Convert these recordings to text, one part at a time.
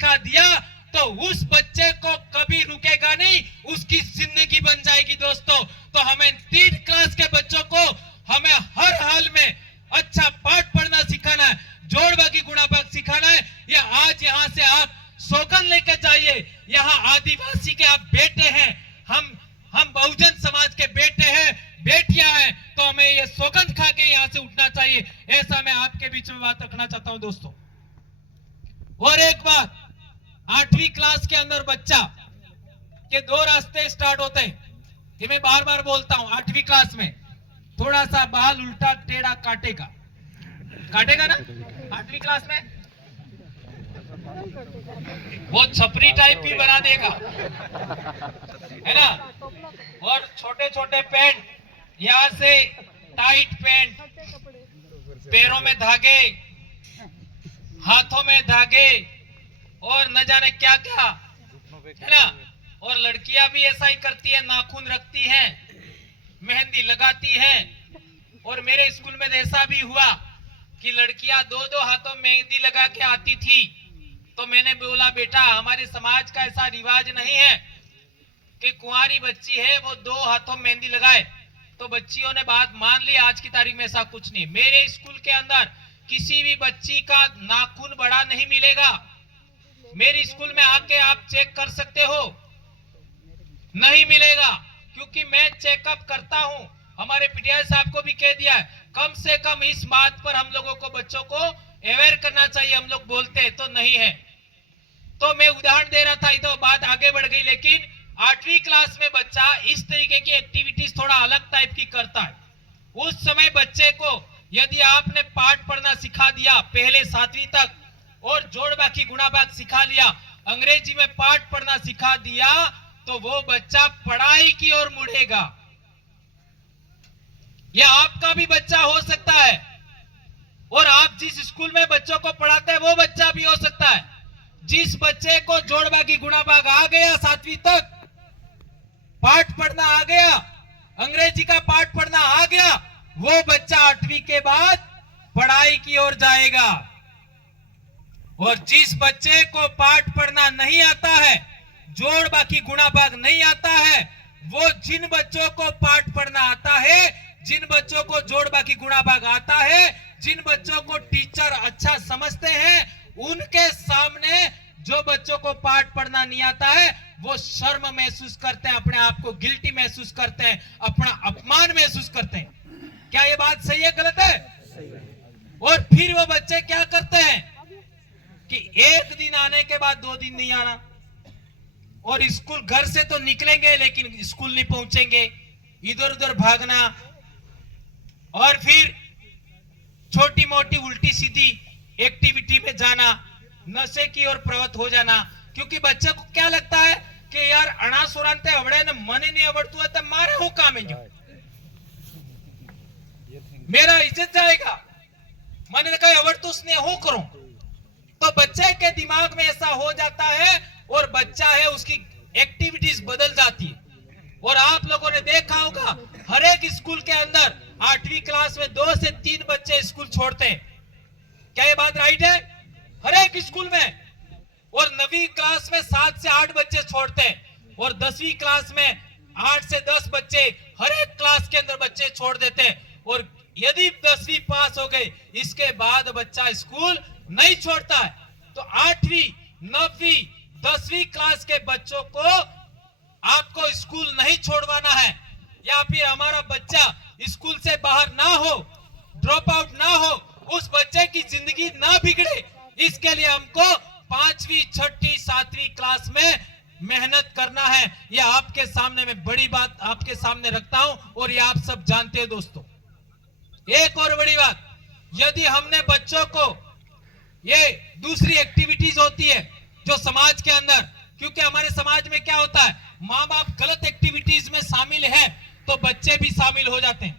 सिखा दिया तो उस बच्चे को कभी रुकेगा नहीं, उसकी जिंदगी बन जाएगी दोस्तों। तो हमें 3 क्लास के बच्चों को हमें हर हाल में अच्छा पाठ पढ़ना सिखाना है, जोड़ बाकी गुणा भाग सिखाना है। ये आज यहाँ से आप सौगंध लेकर जाइए, यहाँ आदिवासी के आप बेटे हैं, हम बहुजन समाज के बेटे हैं, बेटियां हैं, तो हमें ये सौगंध खा के यहाँ से उठना चाहिए। ऐसा मैं आपके बीच में बात रखना चाहता हूं दोस्तों। और एक बात, 8वीं क्लास के अंदर बच्चा के 2 रास्ते स्टार्ट होते हैं, ये मैं बार बार बोलता हूं। 8वीं क्लास में थोड़ा सा बाल उल्टा टेढ़ा काटेगा ना 8वीं क्लास में, वो छपरी टाइप भी बना देगा, है ना। और छोटे छोटे पैंट, यहां से टाइट पैंट, पैरों में धागे, हाथों में धागे, और न जाने क्या क्या, है ना। और लड़कियां भी ऐसा ही करती है, नाखून रखती हैं, मेहंदी लगाती हैं। और मेरे स्कूल में ऐसा भी हुआ कि लड़कियां 2-2 हाथों में मेहंदी लगा के आती थी। तो मैंने बोला बेटा, हमारे समाज का ऐसा रिवाज नहीं है कि कुंवारी बच्ची है वो 2 हाथों में मेहंदी लगाए। तो बच्चियों ने बात मान ली। आज की तारीख में ऐसा कुछ नहीं। मेरे स्कूल के अंदर किसी भी बच्ची का नाखून बड़ा नहीं मिलेगा। मेरे स्कूल में आके आप चेक कर सकते हो, नहीं मिलेगा, क्योंकि मैं चेकअप करता हूं। हमारे पीटीआई साहब को भी कह दिया है, कम से कम इस बात पर हम लोगों को, बच्चों को अवेयर करना चाहिए। हम लोग बोलते हैं तो नहीं है। तो मैं उदाहरण दे रहा था, तो बात आगे बढ़ गई। लेकिन 8वीं क्लास में बच्चा इस तरीके की एक्टिविटीज थोड़ा अलग टाइप की करता है। उस समय बच्चे को यदि आपने पाठ पढ़ना सिखा दिया पहले 7वीं तक, और जोड़ बाकी गुणा भाग सिखा लिया, अंग्रेजी में पाठ पढ़ना सिखा दिया, तो वो बच्चा पढ़ाई की ओर मुड़ेगा। यह आपका भी बच्चा हो सकता है, और आप जिस स्कूल में बच्चों को पढ़ाते हैं वो बच्चा भी हो सकता है। जिस बच्चे को जोड़ बाकी गुणा भाग आ गया 7वीं तक, पाठ पढ़ना आ गया, अंग्रेजी का पाठ पढ़ना आ गया, वो बच्चा 8वीं के बाद पढ़ाई की ओर जाएगा। और जिस बच्चे को पाठ पढ़ना नहीं आता है, जोड़ बाकी गुणा भाग नहीं आता है, वो जिन बच्चों को पाठ पढ़ना आता है, जिन बच्चों को जोड़ बाकी गुणा भाग आता है, जिन बच्चों को टीचर अच्छा समझते हैं, उनके सामने जो बच्चों को पाठ पढ़ना नहीं आता है, वो शर्म महसूस करते हैं, अपने आप को गिल्टी महसूस करते हैं, अपना अपमान महसूस करते हैं। क्या ये बात सही है, गलत है? और फिर वो बच्चे क्या करते हैं कि एक दिन आने के बाद 2 दिन नहीं आना, और स्कूल, घर से तो निकलेंगे लेकिन स्कूल नहीं पहुंचेंगे, इधर उधर भागना, और फिर छोटी मोटी उल्टी सीधी एक्टिविटी में जाना, नशे की ओर प्रवृत्त हो जाना। क्योंकि बच्चे को क्या लगता है कि यार अनासुरांते अवड़े ने मने नहीं अवड़तु है तो मारे हूं काम है, मेरा इज्जत जाएगा, मैंने कहा अवड़तु स्नेह हूं करूं। तो बच्चे के दिमाग में ऐसा हो जाता है, और बच्चा है उसकी एक्टिविटीज बदल जाती है। और आप लोगों ने देखा होगा, हर एक स्कूल के अंदर 8वीं क्लास में 2 से 3 बच्चे स्कूल छोड़ते हैं। क्या ये बात राइट है? हर एक स्कूल में। और 9वीं क्लास में 7 से 8 बच्चे छोड़ते हैं, और 10वीं क्लास में 8 से 10 बच्चे, हर एक क्लास के अंदर बच्चे छोड़ देते हैं। और यदि 10वीं पास हो गए, इसके बाद बच्चा स्कूल नहीं छोड़ता है। तो 8वीं, 9वीं, 10वीं क्लास के बच्चों को आपको स्कूल नहीं छोड़वाना है, या फिर हमारा बच्चा स्कूल से बाहर ना हो, ड्रॉप आउट ना हो, उस बच्चे की जिंदगी ना बिगड़े, इसके लिए हमको 5वीं, 6वीं, 7वीं क्लास में मेहनत करना है। यह आपके सामने मैं बड़ी बात आपके सामने रखता हूं, और ये आप सब जानते हो दोस्तों। एक और बड़ी बात, यदि हमने बच्चों को, ये दूसरी एक्टिविटीज होती है जो समाज के अंदर, क्योंकि हमारे समाज में क्या होता है, माँ बाप गलत एक्टिविटीज में शामिल है तो बच्चे भी शामिल हो जाते हैं।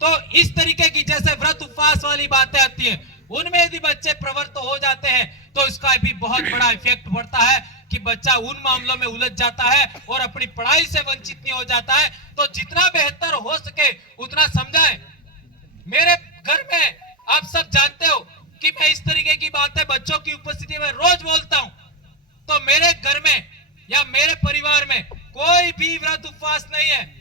तो इस तरीके की जैसे व्रत उपवास वाली बातें आती है, उनमें यदि बच्चे प्रवृत्त हो जाते हैं तो इसका भी बहुत बड़ा इफेक्ट पड़ता है कि बच्चा उन मामलों में उलझ जाता है और अपनी पढ़ाई से वंचित नहीं हो जाता है। तो जितना बेहतर हो सके उतना समझाएं। मेरे घर में आप सब जानते हो कि मैं इस तरीके की बातें बच्चों की उपस्थिति में रोज बोलता हूं, तो मेरे घर में या मेरे परिवार में कोई भी व्रत उपवास नहीं है।